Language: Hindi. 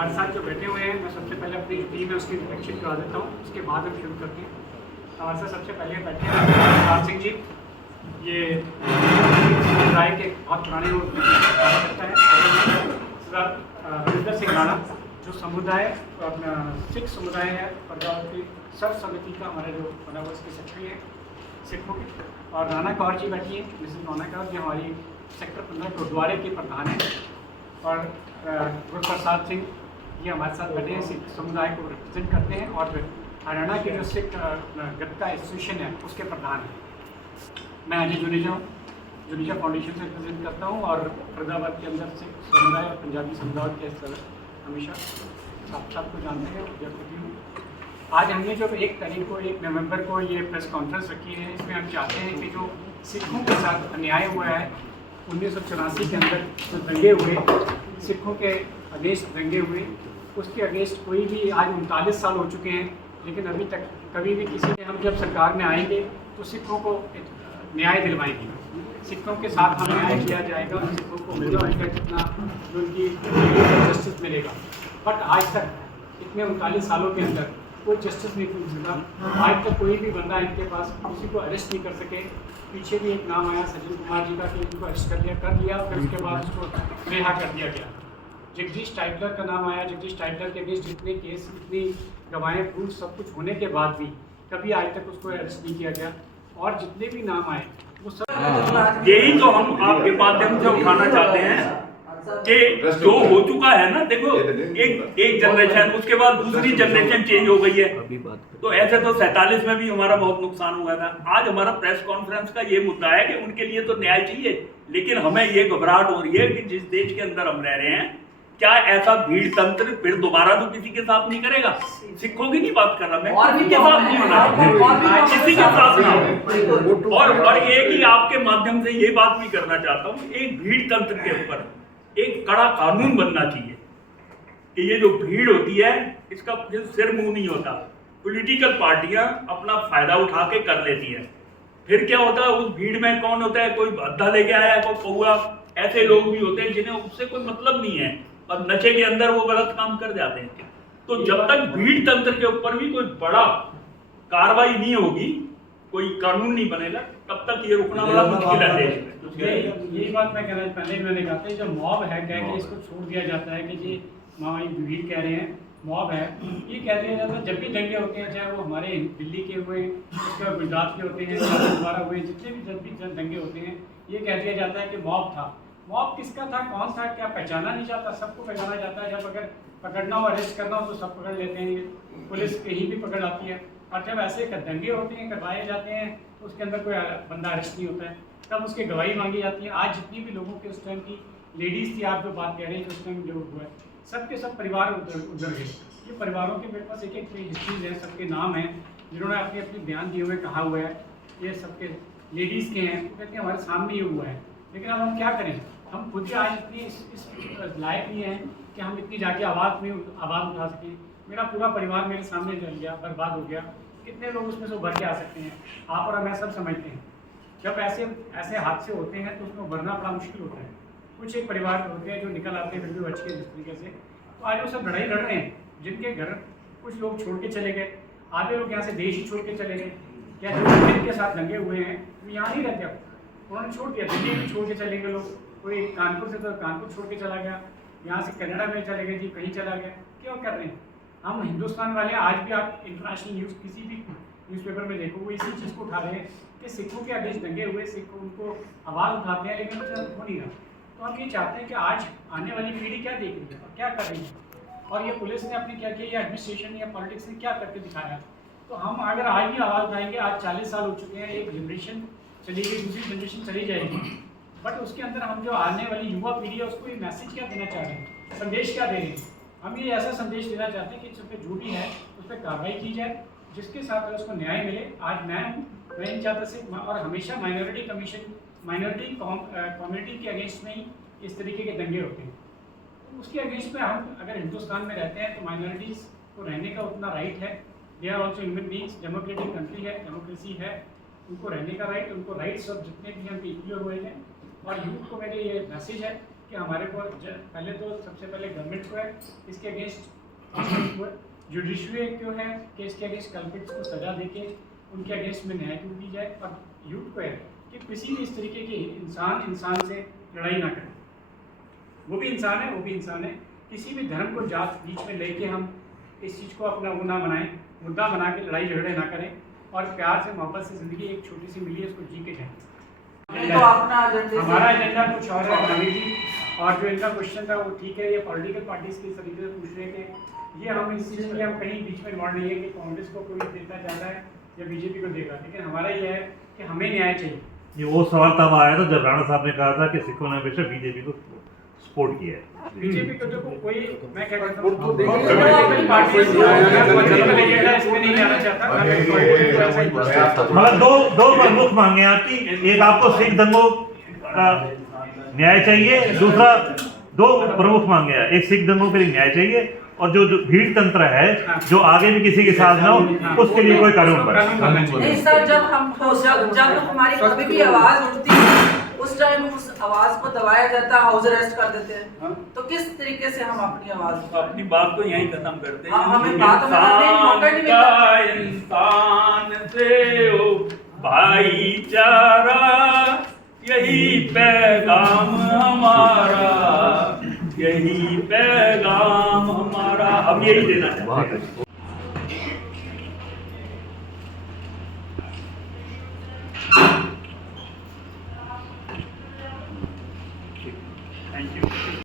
हमारे साथ जो बैठे हुए हैं, मैं सबसे पहले अपनी जो टीम है उसकी इंट्रोडक्शन करा देता हूँ, उसके बाद हम शुरू करते हैं। हमारे साथ सबसे पहले बैठे हैं सरदार सिंह जी। ये राय के बहुत पुराने करता है सरदार रविंदर सिंह राणा, जो समुदाय अपना सिख समुदाय है प्रजापति सर्व समिति का हमारा जो बना हुआ उसकी सेक्रेटरी है सिखों की। और राणा कौर जी बैठी हैं, मिसेज राणा कौर जी हमारी सेक्टर 15 गुरुद्वारे के प्रधान हैं। और गुरप्रसाद सिंह ये हमारे साथ बैठे हैं, सिख समुदाय को रिप्रेजेंट करते हैं और हरियाणा के जो सिख गत्ता एसोसिएशन है उसके प्रधान हैं। मैं अजय जुनेजा हूँ, जुनेजा फाउंडेशन से रिप्रेजेंट करता हूँ और फरीदाबाद के अंदर सिख समुदाय और पंजाबी समुदाय के हमेशा साथ को जानते हैं। आज हमने जो 1 तारीख को 1 नवंबर को ये प्रेस कॉन्फ्रेंस रखी है, इसमें हम चाहते हैं कि जो सिखों के साथ अन्याय हुआ है 1984 के अंदर जो दंगे हुए, सिखों के अगेंस्ट दंगे हुए, उसके अगेंस्ट कोई भी आज 39 साल हो चुके हैं, लेकिन अभी तक कभी भी किसी ने, हम जब सरकार में आएंगे तो सिखों को न्याय दिलवाएंगे, सिखों के साथ हम न्याय किया जाएगा, सिखों को पूरा उनका जितना उनकी जस्टिस मिलेगा। बट आज तक इतने 39 सालों के अंदर कोई जस्टिस नहीं मिल सका। आज तक कोई भी बंदा इनके पास किसी को अरेस्ट नहीं कर सके। पीछे भी एक नाम आया सज्जन कुमार जी का कि इनको अरेस्ट कर लिया, फिर उसके बाद उसको रिहा कर दिया गया। जगदीश टाइटलर का नाम आया, जगदीश टाइटलर के अगेंस्ट जितने केस, इतनी गवाहें, प्रूफ सब कुछ होने के बाद भी कभी आज तक उसको अरेस्ट नहीं किया गया। और जितने भी नाम आए वो सब यही तो हम आपके माध्यम से उठाना चाहते हैं कि जो हो चुका है ना, देखो एक जनरेशन, उसके बाद दूसरी जनरेशन चेंज हो गई है। तो ऐसे तो 47 में भी हमारा बहुत नुकसान हुआ था। आज हमारा प्रेस कॉन्फ्रेंस का ये मुद्दा है कि उनके लिए तो न्याय चाहिए, लेकिन हमें ये घबराहट हो रही है कि जिस देश के अंदर हम रह रहे हैं, क्या ऐसा भीड़ तंत्र फिर दोबारा तो किसी के साथ नहीं करेगा? सिखों की नहीं बात कर रहा मैं, किसी के साथ नहीं होना, किसी के साथ ना हो। और एक ही आपके माध्यम से ये बात भी करना चाहता हूँ, एक भीड़ तंत्र के ऊपर एक कड़ा कानून बनना चाहिए कि ये जो भीड़ होती है इसका सिर मुंह नहीं होता। पॉलिटिकल पार्टियां अपना फायदा उठा के कर लेती है, फिर क्या होता है उस भीड़ में कौन होता है, कोई भद्दा लेके आया है, कोई कौआ, ऐसे लोग भी होते हैं जिन्हें उससे कोई मतलब नहीं है और नशे के अंदर वो गलत काम कर जाते हैं। तो जब तक भीड़ तंत्र के ऊपर भी कोई बड़ा कार्रवाई नहीं होगी, कोई कानून नहीं बनेगा, तब तक ये रुकना बड़ा मुश्किल है देश में। यही बात मैं कहना, पहले मैंने कहा था, जो मॉब है कह के इसको छोड़ दिया जाता है कि जी माई भीड़ कह रहे हैं, मॉब है, ये कह दिया जाता है। जब भी दंगे होते हैं, चाहे वो हमारे दिल्ली के हुए, उसके बाद गुजरात के होते हैं, दोबारा हुए, जितने भी जब भी दंगे होते हैं, ये कह दिया जाता है कि मॉब था। मॉब किसका था, कौन था, क्या पहचाना नहीं जाता? सबको पहचाना जाता है। जब अगर पकड़ना हो, अरेस्ट करना हो तो सब पकड़ लेते हैं, पुलिस कहीं भी पकड़ आती है। और जब ऐसे दंगे होते हैं, करवाए जाते हैं, तो उसके अंदर कोई बंदा अरेस्ट नहीं होता है, तब उसकी गवाही मांगी जाती है। आज जितनी भी लोगों के उस टाइम की लेडीज़ थी, आप जो बात कह रहे हैं, उस टाइम जो हुआ है, सब के सब परिवार उधर गए। ये परिवारों के मेरे पास एक हिस्ट्रीज है, सबके नाम हैं, जिन्होंने अपने अपने बयान दिए हुए कहा हुआ है, ये सबके लेडीज़ के हैं। वो कहते हैं हमारे सामने ये हुआ है, लेकिन अब हम क्या करें? हम खुद ही आज इतनी इस लायक नहीं हैं कि हम इतनी जाके आवाज़ उठा सकें। मेरा पूरा परिवार मेरे सामने जल गया, बर्बाद हो गया, कितने लोग उसमें से उभर के आ सकते हैं? आप और मैं सब समझते हैं। जब ऐसे हादसे होते हैं तो उसमें उभरना बड़ा मुश्किल होता है। कुछ एक परिवार होते हैं जो निकल आते हैं फिर भी बच के जिस तरीके से। तो आज वो सब लड़ाई लड़ रहे हैं, जिनके घर कुछ लोग छोड़ के चले गए, आधे लोग यहाँ से देश ही छोड़ के चले गए, या जो जिनके साथ दंगे हुए हैं वो यहाँ नहीं रहते, अब उन्होंने छोड़ दिया, दिल्ली भी छोड़ के चले गए लोग, कोई कानपुर से तो कानपुर छोड़ के चला गया, यहाँ से कनाडा में चले गए जी, कहीं चला गया। क्यों कर रहे हैं? हम हिंदुस्तान वाले आज भी आप इंटरनेशनल न्यूज़ किसी भी न्यूज़पेपर में देखो, वो इसी चीज़ को उठा रहे हैं कि सिखों के अगेंस्ट दंगे हुए, सिख उनको आवाज़ उठाते हैं, लेकिन उससे हो नहीं रहा। तो हम ये चाहते हैं कि आज आने वाली पीढ़ी क्या देख रही है और क्या कर रही है, और ये पुलिस ने अपने क्या किया, या एडमिनिस्ट्रेशन या पॉलिटिक्स ने क्या करके दिखाया। तो हम अगर आज भी आवाज़ उठाएंगे, आज 40 साल हो चुके हैं, एक जनरेशन चली गई, दूसरी जनरेशन चली जाएगी, बट उसके अंदर हम जो आने वाली युवा पीढ़ी है उसको ये मैसेज क्या देना चाह रहे हैं, संदेश क्या दे रहे हैं? हम ये ऐसा संदेश देना चाहते हैं कि सब पे जो भी है उस पर कार्रवाई की जाए, जिसके साथ उसको न्याय मिले। आज मैं नहीं चाहता सिर्फ, और हमेशा माइनॉरिटी कमीशन, माइनॉरिटी कम्युनिटी के अगेंस्ट में ही इस तरीके के दंगे होते हैं। तो उसके अगेंस्ट में हम अगर हिंदुस्तान में रहते हैं तो माइनॉरिटीज़ को रहने का उतना राइट है। They are also human beings, democratic country है, डेमोक्रेसी है, उनको रहने का राइट, उनको राइट्स और जितने भी हम इक्वल हुए हैं। और यूथ को मेरे ये मैसेज है कि हमारे को पहले तो सबसे पहले गवर्नमेंट को है इसके अगेंस्ट, जुडिशरी क्यों है कि इसके अगेंस्ट कल्प्रिट्स को सजा देके उनके अगेंस्ट में न्याय क्यों की जाए, और यूथ को है कि किसी भी इस तरीके की इंसान से लड़ाई ना करें। वो भी इंसान है, वो भी इंसान है। किसी भी धर्म को जात बीच में लेके हम इस चीज़ को अपना वो ना बनाएं, मुद्दा बना के लड़ाई झगड़े ना करें, और प्यार से मोहब्बत से ज़िंदगी एक छोटी सी मिली है उसको जी के जाएं। तो अपना हमारा एजेंडा कुछ और है गांधी जी, और जो इनका क्वेश्चन था वो ठीक है, ये पॉलिटिकल पार्टीज की तरीके से पूछ रहे हैं कि ये हम इस चीज़ के लिए हम कहीं बीच में इन्वॉल्व नहीं है कि कांग्रेस को कोई देता ज़्यादा है या बीजेपी को देगा, लेकिन हमारा ये है कि हमें न्याय चाहिए। ये वो सवाल तब आया था जब राणा साहब ने कहा था कि सिखों ने हमेशा बीजेपी को सपोर्ट किया है। बीजेपी को तो कोई, मैं क्या कहता तो हूँ, देखिए, पॉलिटिकल पार्टीज इसमें नहीं जाना चाहता, मगर दो प्रमुख मांगे आपकी, एक आपको सिख दंगों का न्याय चाहिए, दूसरा दो प्रमुख मांगे हैं, एक सिख दंगों के लिए न्याय चाहिए, और जो भीड़ तंत्र है जो आगे भी किसी के साथ ना हो उसके लिए कोई कानून बने। नहीं सर, जब हमारी कभी भी आवाज उठती है उस टाइम उस आवाज को दबाया जाता है, हाउस अरेस्ट कर देते हैं, तो किस तरीके से हम अपनी आवाज अपनी बात को यहीं खत्म करते हैं। हमें बात नहीं मिलता, इंसान से ओ भाईचारा, यही पैगाम हमारा, यही पैगाम हमारा, हम यही देना चाहते हैं।